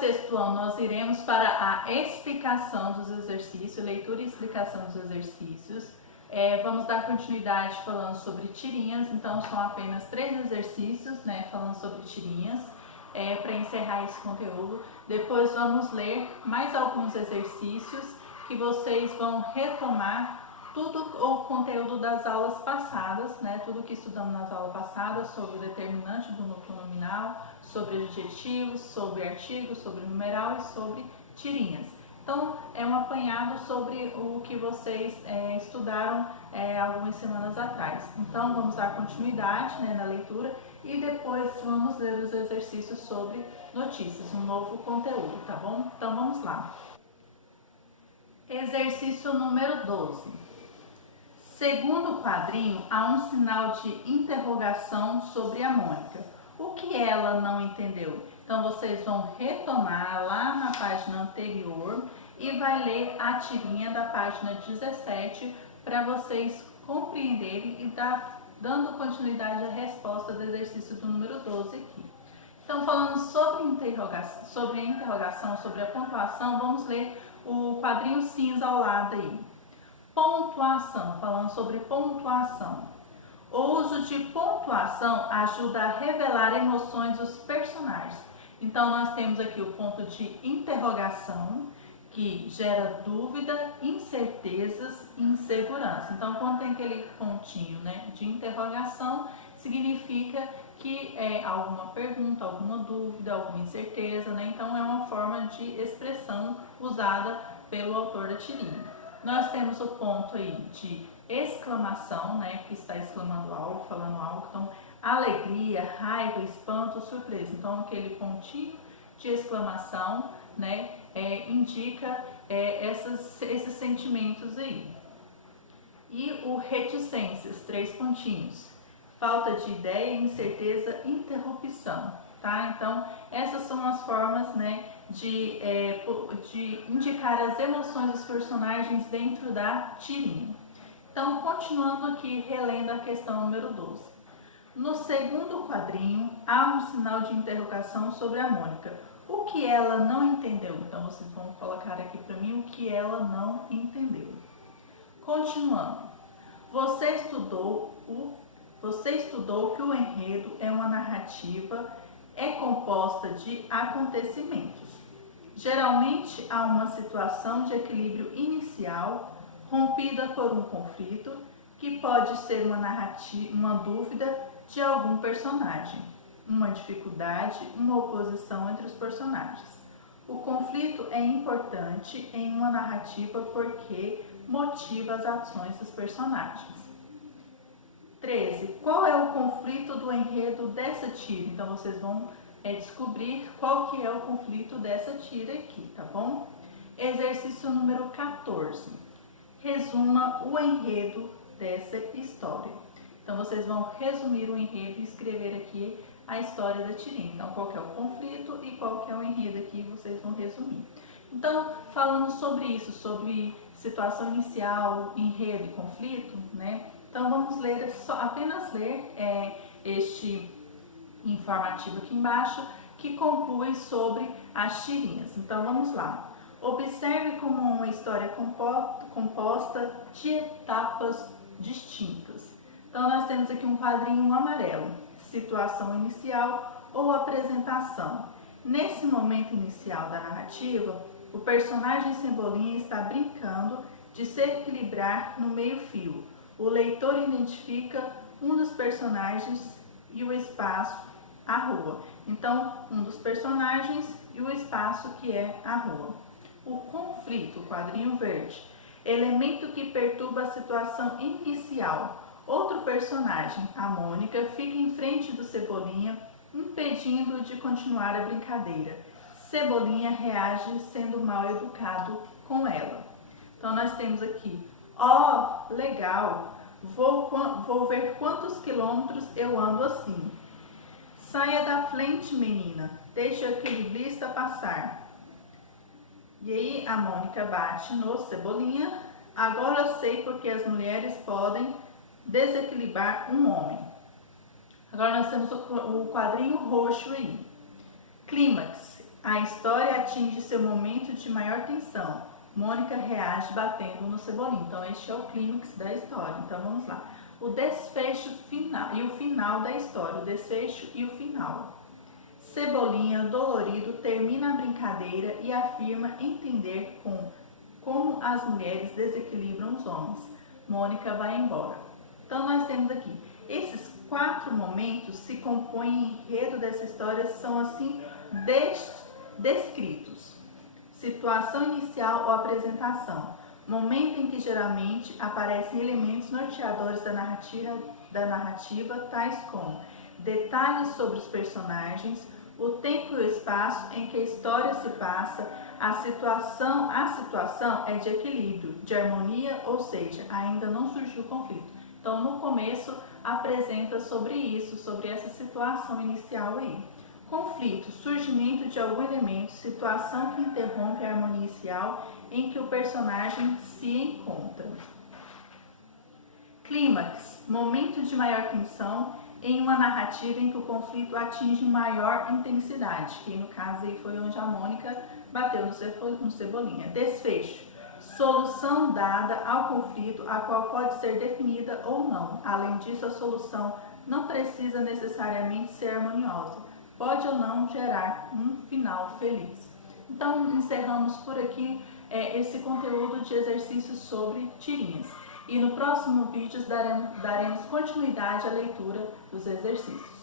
sexto ano, nós iremos para a explicação dos exercícios, leitura e explicação dos exercícios. Vamos dar continuidade falando sobre tirinhas, então são apenas 3 exercícios, né, falando sobre tirinhas, para encerrar esse conteúdo. Depois vamos ler mais alguns exercícios que vocês vão retomar tudo o conteúdo das aulas passadas, né? Tudo que estudamos nas aulas passadas sobre o determinante do núcleo nominal, sobre adjetivos, sobre artigos, sobre numeral e sobre tirinhas. Então, é um apanhado sobre o que vocês estudaram algumas semanas atrás. Então, vamos dar continuidade, né, na leitura e depois vamos ler os exercícios sobre notícias, um novo conteúdo, tá bom? Então, vamos lá. Exercício número 12. Segundo o quadrinho, há um sinal de interrogação sobre a Mônica. O que ela não entendeu? Então, vocês vão retomar lá na página anterior e vai ler a tirinha da página 17 para vocês compreenderem e dando continuidade à resposta do exercício do número 12 aqui. Então, falando sobre a interrogação, sobre a pontuação, vamos ler o quadrinho cinza ao lado aí. Pontuação, falando sobre pontuação. O uso de pontuação ajuda a revelar emoções dos personagens. Então, nós temos aqui o ponto de interrogação, que gera dúvida, incertezas e insegurança. Então, quando tem aquele pontinho, né, de interrogação, significa que é alguma pergunta, alguma dúvida, alguma incerteza, né? Então, é uma forma de expressão usada pelo autor da tirinha. Nós temos o ponto aí de exclamação, né, que está exclamando algo, falando algo. Então, alegria, raiva, espanto, surpresa. Então, aquele pontinho de exclamação, né, indica esses sentimentos aí. E o reticências, 3 pontinhos. Falta de ideia, incerteza, interrupção, tá? Então, essas são as formas, né, de indicar as emoções dos personagens dentro da tirinha. Então, continuando aqui, relendo a questão número 12. No segundo quadrinho, há um sinal de interrogação sobre a Mônica. O que ela não entendeu? Então, vocês vão colocar aqui para mim o que ela não entendeu. Continuando. Você estudou que o enredo é uma narrativa, é composta de acontecimentos. Geralmente há uma situação de equilíbrio inicial, rompida por um conflito, que pode ser uma dúvida de algum personagem, uma dificuldade, uma oposição entre os personagens. O conflito é importante em uma narrativa porque motiva as ações dos personagens. 13. Qual é o conflito do enredo dessa tira? Então, vocês vão descobrir qual que é o conflito dessa tira aqui, tá bom? Exercício número 14. Resuma o enredo dessa história. Então, vocês vão resumir o enredo e escrever aqui a história da tirinha. Então, qual que é o conflito e qual que é o enredo aqui, vocês vão resumir. Então, falando sobre isso, sobre situação inicial, enredo e conflito, né? Então, vamos ler, apenas ler este informativo aqui embaixo, que conclui sobre as tirinhas. Então, vamos lá. Observe como uma história composta de etapas distintas. Então, nós temos aqui um quadrinho amarelo, situação inicial ou apresentação. Nesse momento inicial da narrativa, o personagem Cebolinha está brincando de se equilibrar no meio-fio. O leitor identifica um dos personagens e o espaço, a rua. Então, um dos personagens e o espaço que é a rua. O conflito, quadrinho verde, elemento que perturba a situação inicial. Outro personagem, a Mônica, fica em frente do Cebolinha, impedindo de continuar a brincadeira. Cebolinha reage sendo mal educado com ela. Então, nós temos aqui, legal, vou ver quantos quilômetros eu ando assim. Saia da frente, menina, deixa o equilibrista passar. E aí a Mônica bate no Cebolinha. Agora eu sei porque as mulheres podem desequilibrar um homem. Agora nós temos o quadrinho roxo aí. Clímax. A história atinge seu momento de maior tensão. Mônica reage batendo no Cebolinha. Então, este é o clímax da história. Então, vamos lá. O desfecho final e o final da história. O desfecho e o final. Cebolinha, dolorido, termina a brincadeira e afirma entender como as mulheres desequilibram os homens. Mônica vai embora. Então, nós temos aqui, esses 4 momentos se compõem em enredo dessa história, são assim descritos. Situação inicial ou apresentação. Momento em que geralmente aparecem elementos norteadores da narrativa, tais como detalhes sobre os personagens, o tempo e o espaço em que a história se passa, a situação é de equilíbrio, de harmonia, ou seja, ainda não surgiu conflito. Então, no começo, apresenta sobre isso, sobre essa situação inicial aí. Conflito, surgimento de algum elemento, situação que interrompe a harmonia inicial em que o personagem se encontra. Clímax, momento de maior tensão em uma narrativa em que o conflito atinge maior intensidade, que no caso aí foi onde a Mônica bateu no Cebolinha. Desfecho, solução dada ao conflito, a qual pode ser definida ou não. Além disso, a solução não precisa necessariamente ser harmoniosa, pode ou não gerar um final feliz. Então, encerramos por aqui esse conteúdo de exercícios sobre tirinhas. E no próximo vídeo daremos continuidade à leitura dos exercícios.